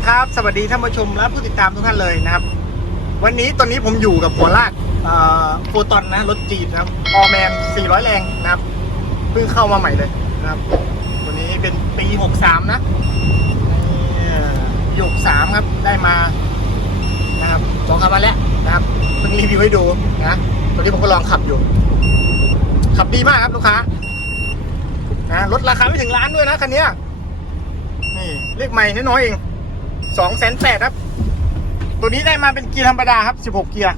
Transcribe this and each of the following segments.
ดีครับ สวัสดีท่านผู้ชมและผู้ติดตามทุกท่านเลยนะครับ วันนี้ตอนนี้ผมอยู่กับหัวลากโฟตอนนะรถจีบนะครับออแมน400 แรงนะครับเพิ่งเข้ามาใหม่เลยนะครับตัวนี้เป็นปี 63 นะปี63ครับได้มานะครับสองคันมาแล้วนะครับเพิ่งรีวิวให้ดูนะตัวนี้ผมก็ลองขับอยู่ ขับดีมากครับลูกค้านะลดราคาไม่ถึงล้านด้วยนะคันนี้นี่เลขใหม่น้อยๆเอง สองแสนแปดครับ ตัวนี้ได้มาเป็นเกียร์ธรรมดาครับสิบหกเกียร์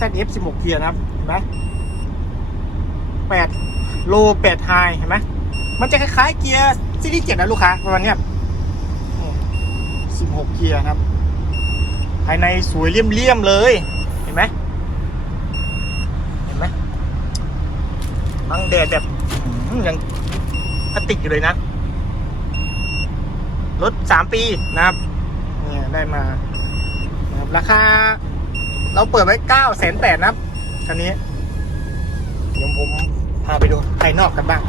ZF สิบหกเกียร์นะครับ เห็นไหมแปดโลแปดไฮเห็นไหมมันจะคล้ายๆเกียร์ซีรีส์เจ็ดนะลูกค้าประมาณนี้สิบหกเกียร์ครับ ภายในสวยเลี่ยมๆเลย เห็นไหมเห็นไหมบังแดดแบบยังพลาสติกอยู่เลยนะ รถสามปีนะครับ ได้มานะครับราคา เราเปิดไว้เก้าแสนแปดนะครับคันนี้ เดี๋ยวผมพาไปดูภายนอกกันบ้าง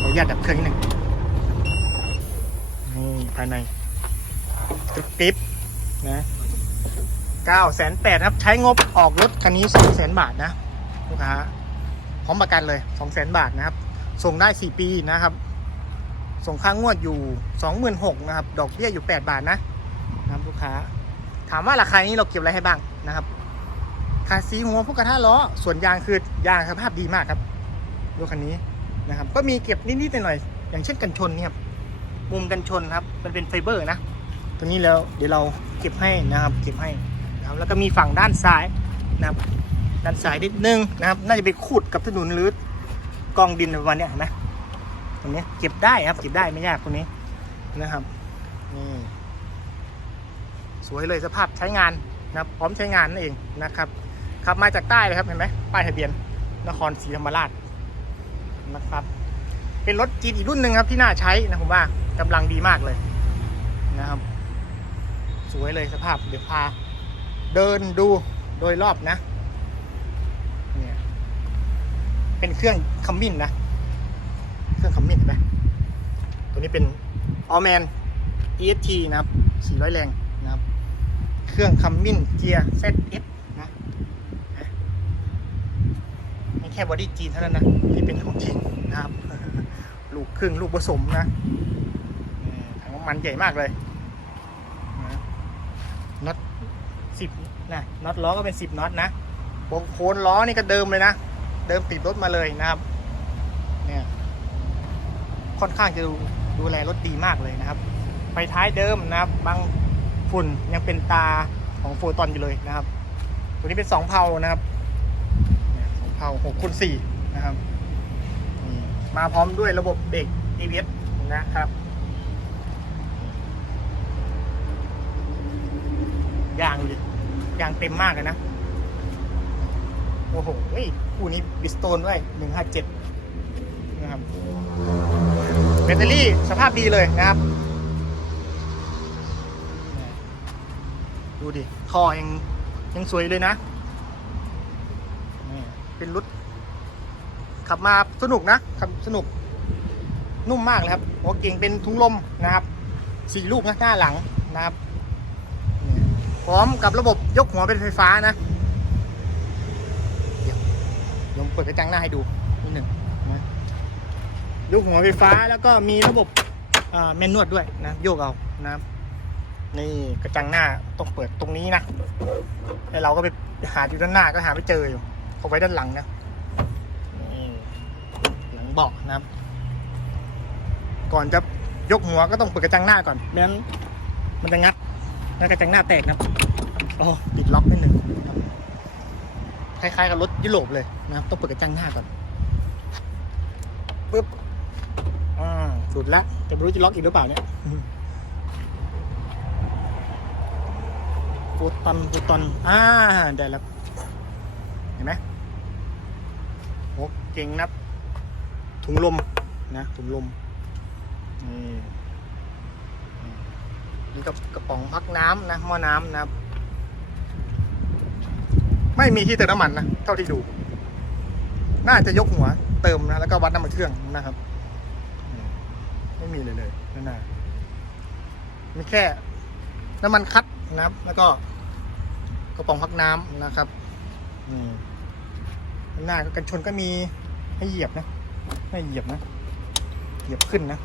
ขออนุญาตดับเครื่องนิดหนึ่งนี่ภายในกริบกริบนะเก้าแสนแปดครับ ใช้งบออกรถคันนี้สองแสนบาทนะลูกค้าพร้อมประกันเลยสองแสนบาทนะครับ ส่งได้สี่ปีนะครับ ส่งค่างวดอยู่26,000นหกนะครับ ดอกเบี้ยอยู่8บาทนะ นะครับลูกค้า ถามว่าราคานี้เราเก็บอะไรให้บ้างนะครับคาซีหัวพวกกระทะล้อส่วนยางคือยางสภาพดีมากครับรถคันนี้นะครับ ก็มีเก็บนิดๆหน่อยๆอย่างเช่นกันชนเนี่ยครับมุมกันชนครับ มันเป็นไฟเบอร์นะตัวนี้แล้วเดี๋ยวเราเก็บให้นะครับ เก็บให้นะครับแล้วก็มีฝั่งด้านซ้ายนะครับ ด้านซ้ายนิดนึงนะครับ น่าจะไปขูดกับถนนหรือกองดินประมาณเนี้ยเห็นไหมตรงนี้เก็บได้ครับ เก็บได้ไม่ยากตรงนี้นะครับนี่ส วยเลยสภาพใช้งานนะพร้อมใช้งานนั่นเองนะครับขับมาจากใต้เลยครับเห็นไหมป้ายทะเบียนนครศรีธรรมราชนะครับ เป็นรถจีนอีกรุ่นหนึ่งครับที่น่าใช้นะผมว่ากำลังดีมากเลยนะครับ สวยเลยสภาพเดี๋ยวพา เดินดูโดยรอบนะเนี่ยเป็นเครื่องคัมมินนะ เครื่องคัมมินเห็นไหมตัวนี้เป็น All Man EST นะครับ400 แรง เครื่องคัมมินเกียร์ ZF นะไม่แค่บอดี้จีนเท่านั้นนะ ที่เป็นของจริงนะครับ ลูกครึ่งลูกผสมนะนี่ถังน้ำมันใหญ่มากเลยนะน็อตสิบนะน็อตล้อก็เป็นสิบน็อตนะโคนล้อนี่ก็เดิมเลยนะ เดิมติดรถมาเลยนะครับ เนี่ย ค่อนข้างจะดูดูแลรถดีมากเลยนะครับ ไฟท้ายเดิมนะครับบาง ฝุ่นยังเป็นตาของโฟตอนอยู่เลยนะครับ ตัวนี้เป็นสองเพานะครับเนี่ยสองเพาหกคูณสี่นะครับมาพร้อมด้วยระบบเบรก ABS นะครับ ยางดูดิยางเต็มมากเลยนะ โอ้โหคู่นี้บิสโตนด้วยหนึ่งห้าเจ็ดนะครับ แบตเตอรี่สภาพดีเลยนะครับ ดูดิท่อยังยังสวยเลยนะนี่เป็นรถขับมาสนุกนะขับสนุกนุ่มมากเลยครับหัวเก่งเป็นทุงลมนะครับสี่ลูกนะหน้าหลังนะครับพร้อมกับระบบยกหัวเป็นไฟฟ้านะ เดี๋ยวยมเปิดกระจังหน้าให้ดูนิดหนึ่งนะยกหัวไฟฟ้าแล้วก็มีระบบอ่าแมนนวดด้วยนะโยกเอานะครับ นี่กระจังหน้าต้องเปิดตรงนี้นะแล้วเราก็ไปหาอยู่ด้านหน้าก็หาไม่เจออยู่เขาไว้ด้านหลังนะนี่หลังเบาะนะครับ ก่อนจะยกหัวก็ต้องเปิดกระจังหน้าก่อนไม่งั้นมันจะงัดแล้วกระจังหน้าแตกนะโอ้ติดล็อกนิดหนึ่งคล้ายๆกับรถยุโรปเลยนะครับ ต้องเปิดกระจังหน้าก่อนปึ๊บอ่าหลุดแล้วจะไม่รู้จะล็อกอีกหรือเปล่าเนี่ย ฟูตอนฟูตอนอ่าได้แล้ว เห็นไหมโอ้เก่งนับ ถุงลมนะถุงลม นี่นี่กับกระป๋องพักน้ำนะหม้อน้ำนะครับ ไม่มีที่เติมน้ำมันนะ เท่าที่ดู น่าจะยกหัว เติมนะ แล้วก็วัดน้ำมันเครื่องนะครับ ไม่มีเลยเลยนั่นน่ะมีแค่น้ำมันคัดนะครับ แล้วก็ กระป๋องพักน้ำนะครับนี่หน้ากันชนก็มีให้เหยียบนะให้เหยียบนะ เหยียบขึ้นนะ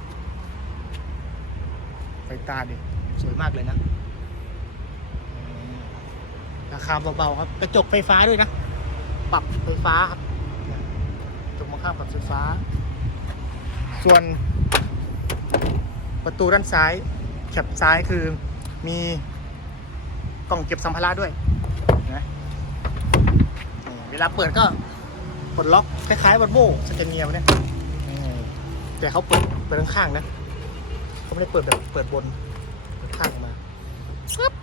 ไฟตาดิสวยมากเลยนะราคาเบาๆครับกระจกไฟฟ้าด้วยนะ ปรับไฟฟ้าครับเนี่ยกระจกมองข้างปรับไฟฟ้า ส่วนประตูด้านซ้ายแคบซ้ายคือมีกล่องเก็บสัมภาระด้วย เวลาเปิดก็ปลดล็อกคล้ายๆวัดโบสแกนเนียเนี่ยนี่แต่เขาเปิดเปิดข้างๆนะเขาไม่ได้เปิดแบบเปิดบนเปิดข้างออกมาปึ๊บ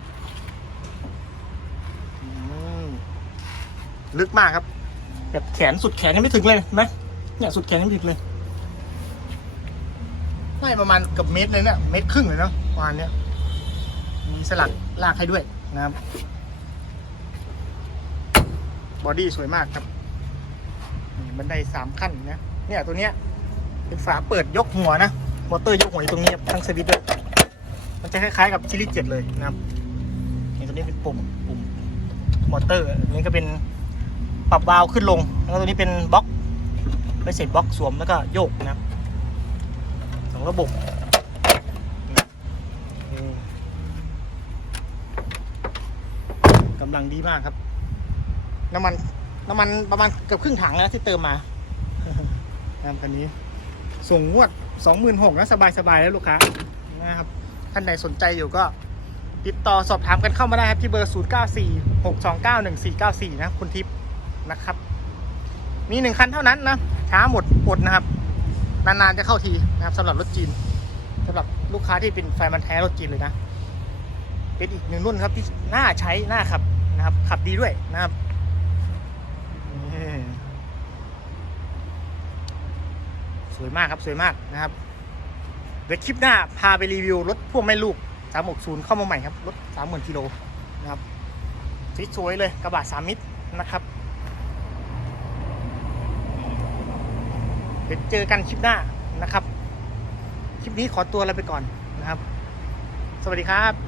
อืมลึกมากครับ แบบแขนสุดแขนยังไม่ถึงเลยเห็นไหมเนี่ยสุดแขนยังไม่ถึงเลยได้ประมาณเกับเมตรเลยเนี่ยเมตรครึ่งเลยเนาะประมาณเนี้ยมีสลักลากให้ด้วยนะครับ บอดี้สวยมากครับบันไดสามขั้นนะเนี่ยตัวเนี้ยเป็นฝาเปิดยกหัวนะมอเตอร์ยกหัวอยู่ตรงนี้ทั้งสวิตช์ด้วยมันจะคล้ายๆกับซีรีส์เจ็ดเลยนะครับนี่ตัวนี้เป็นปุ่มปุ่มมอเตอร์อันนี้ก็เป็นปรับวาล์วขึ้นลง แล้วตัวนี้เป็นบล็อกไปเสร็จบล็อกสวมแล้วก็โยกนะครับสองระบบกำลังดีมากครับ น้ำมันน้ำมันประมาณเกือบครึ่งถังแล้วที่เติมมานะครับคันนี้ ส่งงวดสองหมื่นหกนะสบายๆแล้วลูกค้านะครับท่านใดสนใจอยู่ก็ ติดต่อสอบถามกันเข้ามาได้ครับที่เบอร์ 0 9 4 6 2 9 1 4 9 4 นะ คุณทิพย์นะครับ มีหนึ่งคันเท่านั้นนะ ช้าหมดอดนะครับ นานๆจะเข้าทีนะครับสำหรับรถจีนสำหรับลูกค้าที่เป็นแฟนมันแท้รถจีนเลยนะ เป็นอีกหนึ่งรุ่นครับที่น่าใช้น่าขับนะครับ ขับดีด้วยนะครับนี่ สวยมากครับสวยมากนะครับ เดี๋ยวคลิปหน้าพาไปรีวิวรถพ่วงแม่ลูก 360 เข้ามาใหม่ครับ รถ 30,000กิโลนะครับสวยๆเลยกระบะสามมิตรนะครับเดี๋ยวเจอกันคลิปหน้านะครับ คลิปนี้ขอตัวลาไปก่อนนะครับ สวัสดีครับ